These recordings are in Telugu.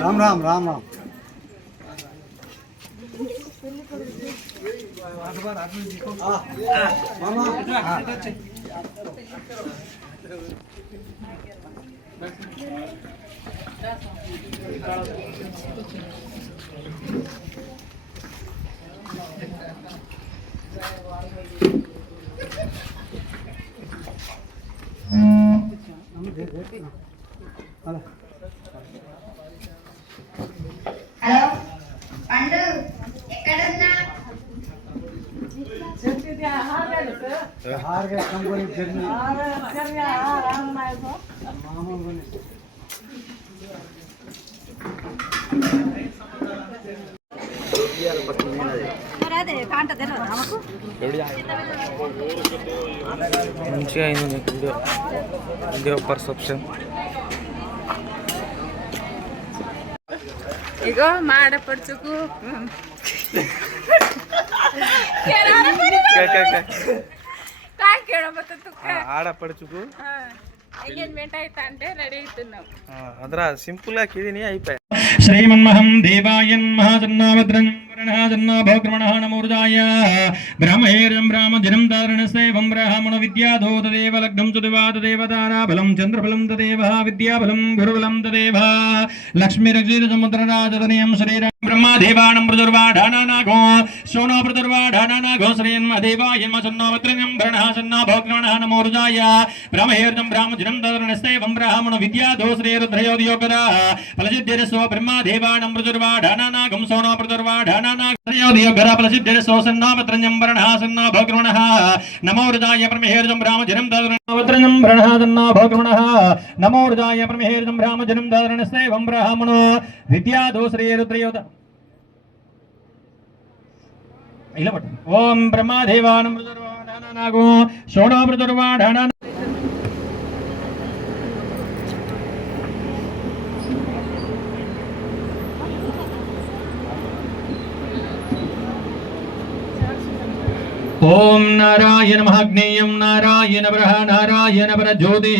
राम राम राम राम హలో పండు ఎక్కడున్నా మంచిగా అయింది నీకు వీడియో పర్సెప్షన్. ఇగో మా ఆడపడుచుకు ఆడపడుచుకు ఎంగేజ్మెంట్ అయితే అంటే రెడీ అవుతున్నాం. అదరా సింపుల్ గా కిదిని అయిపోయి. శ్రీమన్మహం దేవాయన్ మహాజన్నాభద్రం జన్నాభోక్రమణ నమోర్జాయ బ్రహ్మేర్జం బ్రాహ్మజనం దారుణసేవం బ్రాహ్మణ విద్యాధోత దేవ లగ్నం చుదివాత దేవతారాబలం చంద్రఫలం తదేవ విద్యాఫలం గురుబలం తదేవ లక్ష్మీరక్షీర సముద్రరాజతనయం శ్రీరామ బ్రహ్మదేవానం ప్రదుర్వాఢానాగో సోనో ప్రదుర్వాఢానాగో శ్రీయన్మదేవాయన్మ సన్నోవత్రం బ్రణహాసన్నాభోక్రమణ నమోర్జాయ బ్రహ్మేర్జం బ్రాహ్మజనం దారుణసేవం బ్రాహ్మణ విద్యాధో శ్రీరుద్రయోదయోగద ఫలసిద్ధిరస్వ బ్రహ్మదేవానం ప్రదుర్వాఢానాగం సోనో ప్రదుర్వాఢ నమోర్జాయ బ్రహ్మేర్జం బ్రాహ్మజనం దారుణం నమోర్జాయ బ్రహ్మేర్జం బ్రాహ్మజనం దారుణసేవం బ్రాహ్మణో విద్యాధో శ్రీరుద్రయోద ఓం బ్రహ్మదేవానం ప్రదుర్వాఢానాగో సోనో ప్రదుర్వాఢానా ఓం నారాయణ మహాజ్ఞేయం నారాయణ బ్రహ నారాయణ పర జ్యోతి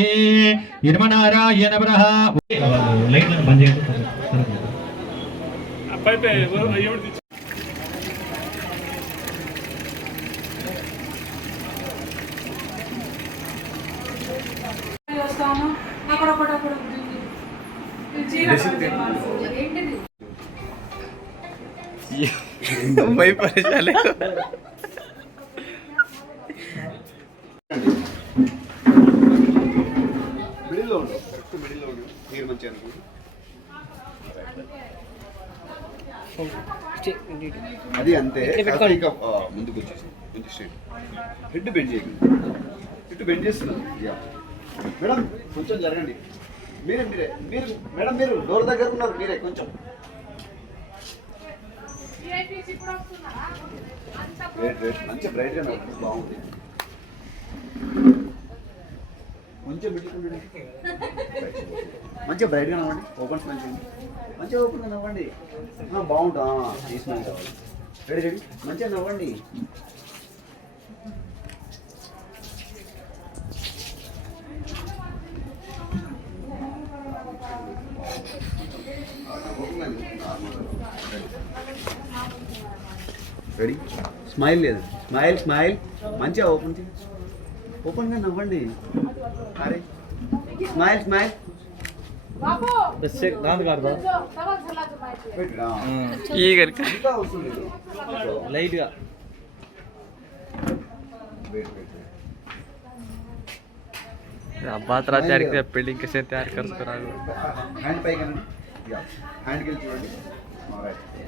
ఇర్మ నారాయణ బ్రహ భయపడేసాలే. మిడిల్లో ఉండు, కరెక్ట్ మిడిల్లో ఉండు. నీరు మంచిగా అనుకుంటు అది అంతే. ఇంకా ముందుకు వచ్చేసి కొంచెం స్ట్రైట్ హెడ్ బెండ్ చేయండి. హెడ్ బెండ్ చేస్తున్నాను. మేడం కొంచెం జరగండి. మీరే మీరే మీరు మేడం మీరు డోర్ దగ్గర ఉన్నారు. మీరే కొంచెం మంచిగా బ్రైట్గా బాగుంది. కొంచెం పెట్టుకుంటే మంచిగా బ్రైట్గా నవ్వండి. ఓపెన్స్ మంచిగా ఓపెన్గా నవ్వండి. బాగుంటా తీసుకుని కావాలి. రెడీ రెడీ మంచిగా నవ్వండి. రెడీ స్మైల్ లేదు. స్మైల్ స్మైల్ మంచిగా ఓపెన్ చేయండి. ఓపెన్గా నవ్వండి. అరే స్మైల్ స్మైల్ లైట్గా बातरा तैयार किया बिल्डिंग कैसे तैयार कर सकरा హ్యాండ్ పైకి అనండి. హ్యాండ్కి వెళ్ళి చూడండి.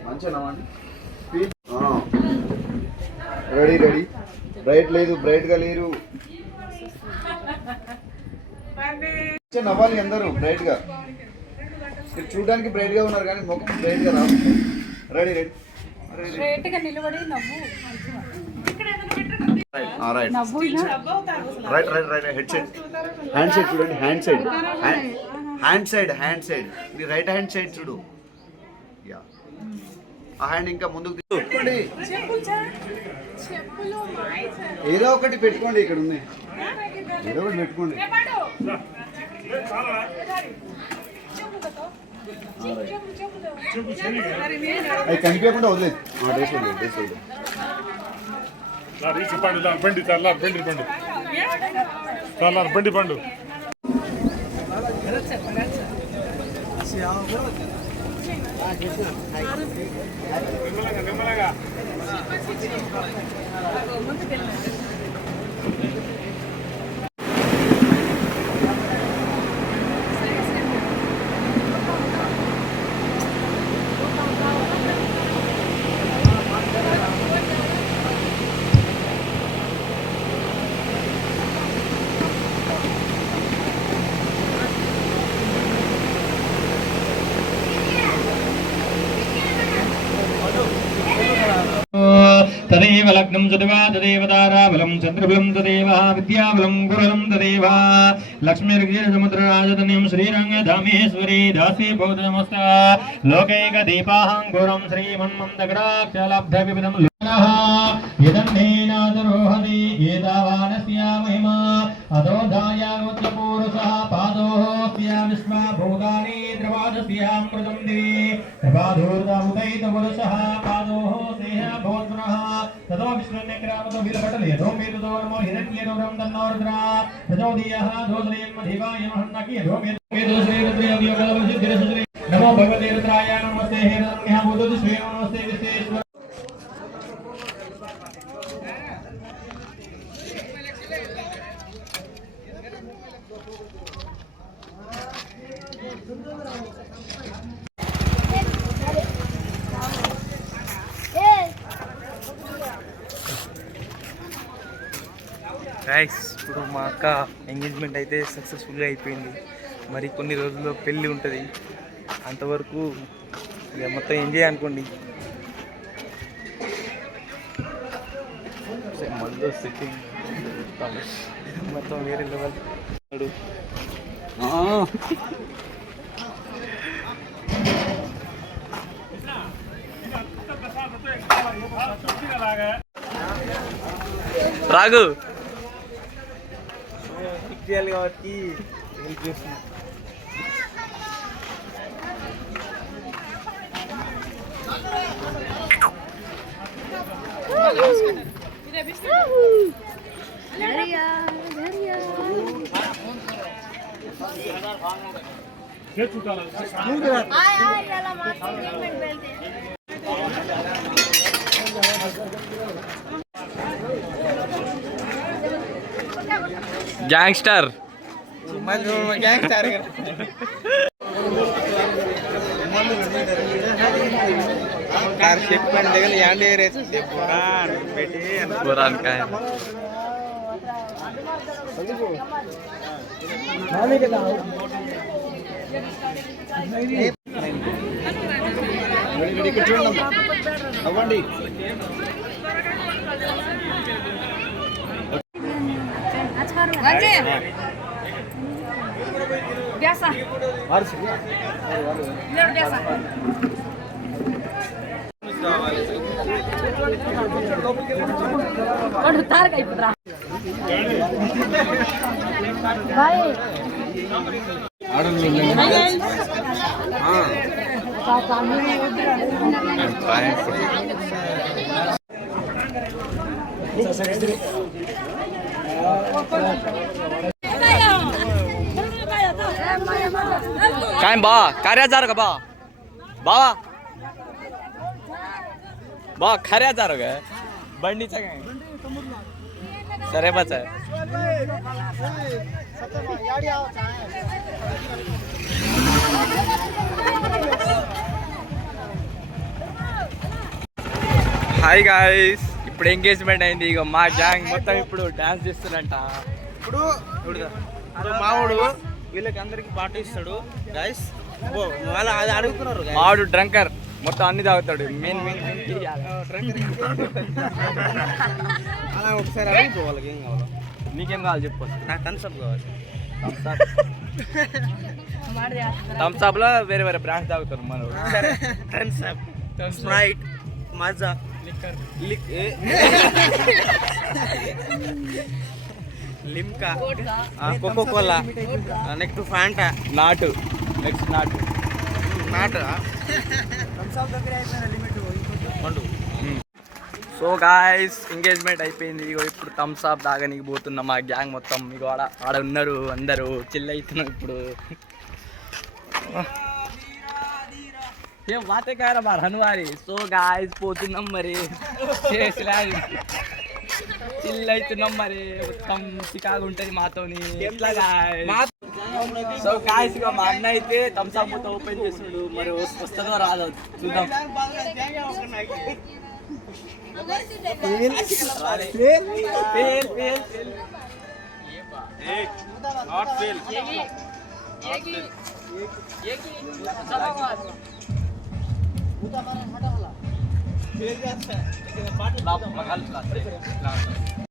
మంచిగా నవ్వండి. రెడీ రెడీ బ్రైట్ లేదు, బ్రైట్గా లేరు. నవ్వాలి అందరూ బ్రైట్గా. మీరు చూడడానికి బ్రైట్గా ఉన్నారు కానీ ముఖం బ్రైట్గా రావు. రెడీ రెడీ స్ట్రైట్ గా నిలబడి నవ్వు రైట్ నవ్వు right right write head side hand side చూడండి హ్యాండ్ సైడ్ మీ రైట్ హ్యాండ్ సైడ్ చూడు యా ఆ హ్యాండ్ ఇంకా ముందుకు తీసుకోండి ఏదో ఒకటి పెట్టుకోండి ఇక్కడ ఉంది ఏదో ఒకటి పెట్టుకోండి అది కనిపించకుండా వదిలేదు డేస్ వదిలేదు బండి పండు तदेव लग्नं चतुवा तदेव ताराबलं चन्द्रबलं तदेव विद्याबलं गुरुबलं तदेव लक्ष्मीर्गिरिसमुद्रराजतनयं श्रीरङ्गधामेश्वरी दासी बौद्धनमस्ता लोकैकदीपाहङ्कुरं श्रीमन्मन्दकराक्षलब्धविविधं लोकः यदन्नेनादरोहति एतावानस्य महिमा अधोधायागोत्रपूरुषः पादोऽस्य विश्वभूतानि द्रवादस्यामृतं दिवि प्रभाधूर्दामुदैतपुरुषः पादोः सेहभोत्पुनः ततो विष्णुन्यक्रामतो वीरपटलेधो मेरुतो नमो हिरण्यरूपं तन्नोरुद्रा प्रचोदीयः दोश्रीन्मधिवाय महन्नकीयधो मेदो श्रीरुद्रयोगलवसिद्धिरसुश्री नमो भगवते रुद्राय नमस्ते हे रम्यः बोधोति श्री नमस्ते विश्वेश्वर గైస్ ఇప్పుడు మా అక్క ఎంగేజ్మెంట్ అయితే సక్సెస్ఫుల్గా అయిపోయింది. మరి కొన్ని రోజుల్లో పెళ్ళి ఉంటుంది. అంతవరకు ఇక మొత్తం ఎంజాయ్ అనుకోండి. మళ్ళీ సెట్టింగ్ మొత్తం వేరే లెవెల్. రాగు చేయాలి కాబట్టి హెల్ప్ చేస్తున్నా. గ్యాంగ్స్టర్ గ్యాంగ్స్టర్ అవ్వండి. biasa biasa aduh tar kayak putra baik काय बा कार्या जार का बा बाबा बा खऱ्या जार का बंडीचा काय सरे बच आहे. హాయ్ గాయ్స్, ఇప్పుడు ఎంగేజ్మెంట్ అయింది. ఇక మా గ్యాంగ్ మొత్తం ఇప్పుడు డాన్స్ చేస్తారంట. ఇప్పుడు మావాడు వీళ్ళకి అందరికి పాట ఇస్తాడు గాయ్స్. వాళ్ళు అది అడుగుతున్నారు. మావాడు డ్రంకర్, మొత్తం అన్ని తాగుతాడు మెయిన్ అలా ఒకసారి అడుగుకో వాళ్ళకి ఏం కావాలో. నీకేం కావాలి చెప్పు. నాకు థమ్స్అప్ కావాలి. థమ్స్అప్లో వేరే వేరే బ్రాండ్స్ తాగుతారు మనం. Thums Up, Sprite, Maaza, Limca, Coca Cola, next Fanta, నాటు నెక్స్ట్ నాటు సో గాయస్ ఎంగేజ్మెంట్ అయిపోయింది. ఇగో ఇప్పుడు థమ్స్ అప్ తాగనికి పోతున్నాం మా గ్యాంగ్ మొత్తం. ఇగో ఆడ ఉన్నారు అందరూ చిల్ అవుతున్నాం ఇప్పుడు. ఏం వాతే కారా బార్ హనువారి. సో గాయస్ పోతున్నాం మరి చిల్ అవుతున్నాం మరి. మొత్తం చికాగా ఉంటుంది మాతోని. ఎట్లా గాయస్? సో గాయస్ ఇక మా అన్న అయితే థమ్స్ అప్ మొత్తం ఓపెన్ చేస్తున్నాడు. మరి వస్తుందో రాదో చూద్దాం. Not fail.